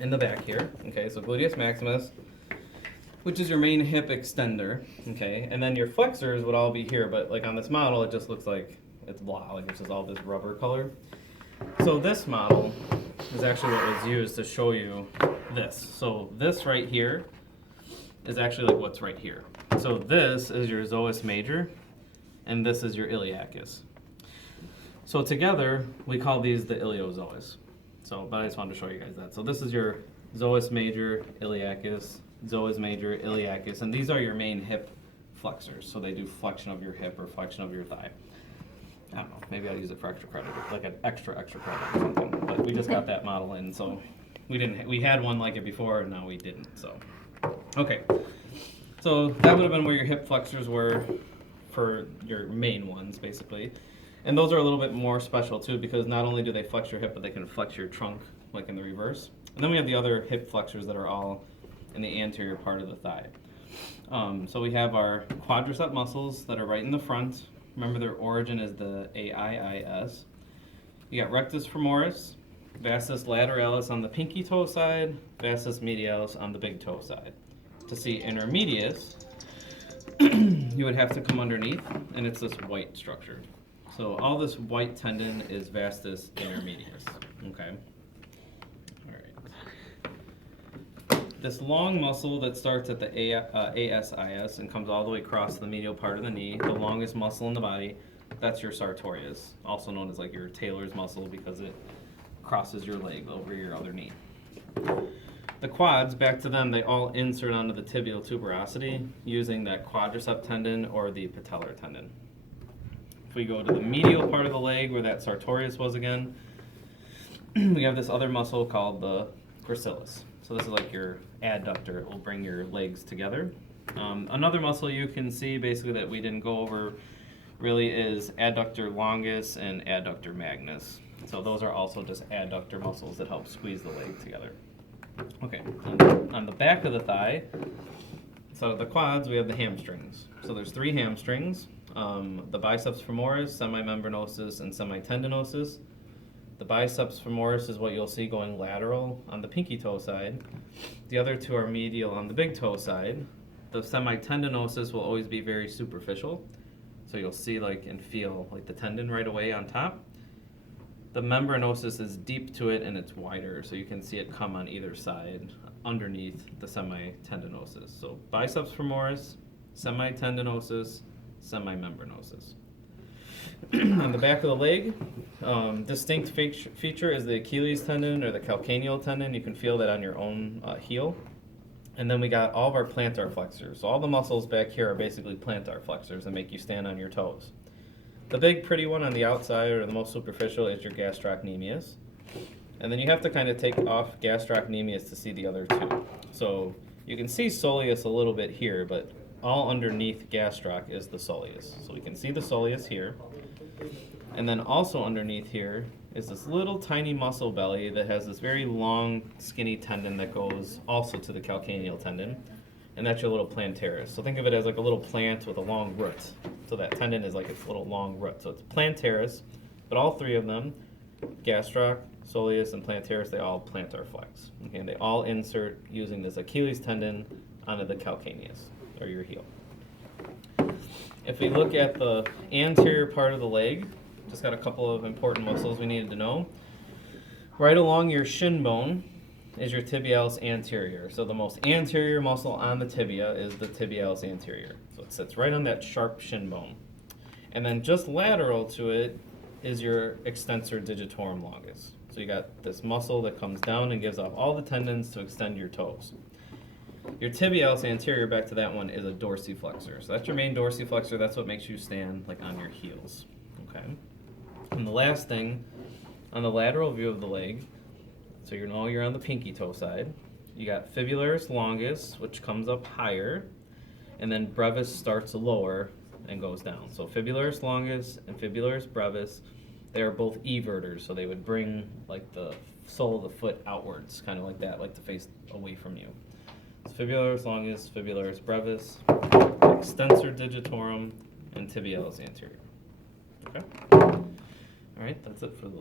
in the back here. Okay, so gluteus maximus, which is your main hip extender. Okay, and then your flexors would all be here, but like on this model, it just looks like it's blah, like it's just all this rubber color. So this model is actually what was used to show you this. So this right here is actually like what's right here. So this is your psoas major, and this is your iliacus. So together, we call these the iliopsoas. So, but I just wanted to show you guys that. So this is your psoas major, iliacus, psoas major, iliacus, and these are your main hip flexors. So they do flexion of your hip or flexion of your thigh. I don't know, maybe I'll use it for extra credit, like an extra credit or something. But we just got that model in, so we had one like it before, and now we didn't. So, okay. So that would have been where your hip flexors were for your main ones, basically. And those are a little bit more special too, because not only do they flex your hip, but they can flex your trunk, like in the reverse. And then we have the other hip flexors that are all in the anterior part of the thigh. So we have our quadricep muscles that are right in the front. Remember, their origin is the AIIS. You got rectus femoris, vastus lateralis on the pinky toe side, vastus medialis on the big toe side. To see intermedius, you would have to come underneath, and it's this white structure. So all this white tendon is vastus intermedius. Okay. All right. This long muscle that starts at the ASIS and comes all the way across the medial part of the knee, the longest muscle in the body, that's your sartorius, also known as like your Taylor's muscle because it crosses your leg over your other knee. The quads, back to them, they all insert onto the tibial tuberosity using that quadricep tendon or the patellar tendon. If we go to the medial part of the leg where that sartorius was again, we have this other muscle called the gracilis. So this is like your adductor. It will bring your legs together. Another muscle you can see basically that we didn't go over really is adductor longus and adductor magnus. So those are also just adductor muscles that help squeeze the leg together. Okay, on the back of the thigh, so the quads, we have the hamstrings. So there's 3 hamstrings, the biceps femoris, semimembranosus, and semitendinosus. The biceps femoris is what you'll see going lateral on the pinky toe side. The other 2 are medial on the big toe side. The semitendinosus will always be very superficial, so you'll see like and feel like the tendon right away on top. The membranosus is deep to it and it's wider, so you can see it come on either side underneath the semitendinosus. So biceps femoris, semitendinosus, semimembranosus. On the back of the leg, distinct feature is the Achilles tendon or the calcaneal tendon. You can feel that on your own heel. And then we got all of our plantar flexors. So all the muscles back here are basically plantar flexors that make you stand on your toes. The big pretty one on the outside, or the most superficial, is your gastrocnemius. And then you have to kind of take off gastrocnemius to see the other 2. So you can see soleus a little bit here, but all underneath gastroc is the soleus. So we can see the soleus here. And then also underneath here is this little tiny muscle belly that has this very long, skinny tendon that goes also to the calcaneal tendon. And that's your little plantaris. So think of it as like a little plant with a long root. So that tendon is like its little long root. So it's plantaris, but all 3 of them, gastroc, soleus, and plantaris, they all plantar flex. Okay, and they all insert using this Achilles tendon onto the calcaneus, or your heel. If we look at the anterior part of the leg, just got a couple of important muscles we needed to know. Right along your shin bone is your tibialis anterior. So the most anterior muscle on the tibia is the tibialis anterior. So it sits right on that sharp shin bone. And then just lateral to it is your extensor digitorum longus. So you got this muscle that comes down and gives off all the tendons to extend your toes. Your tibialis anterior, back to that one, is a dorsiflexor. So that's your main dorsiflexor. That's what makes you stand like on your heels. Okay. And the last thing, on the lateral view of the leg, so you know you're on the pinky toe side. You got fibularis longus, which comes up higher, and then brevis starts lower and goes down. So fibularis longus and fibularis brevis, they are both everters, so they would bring like the sole of the foot outwards, kind of like that, like the face away from you. So fibularis longus, fibularis brevis, extensor digitorum, and tibialis anterior. Okay. All right, that's it for the.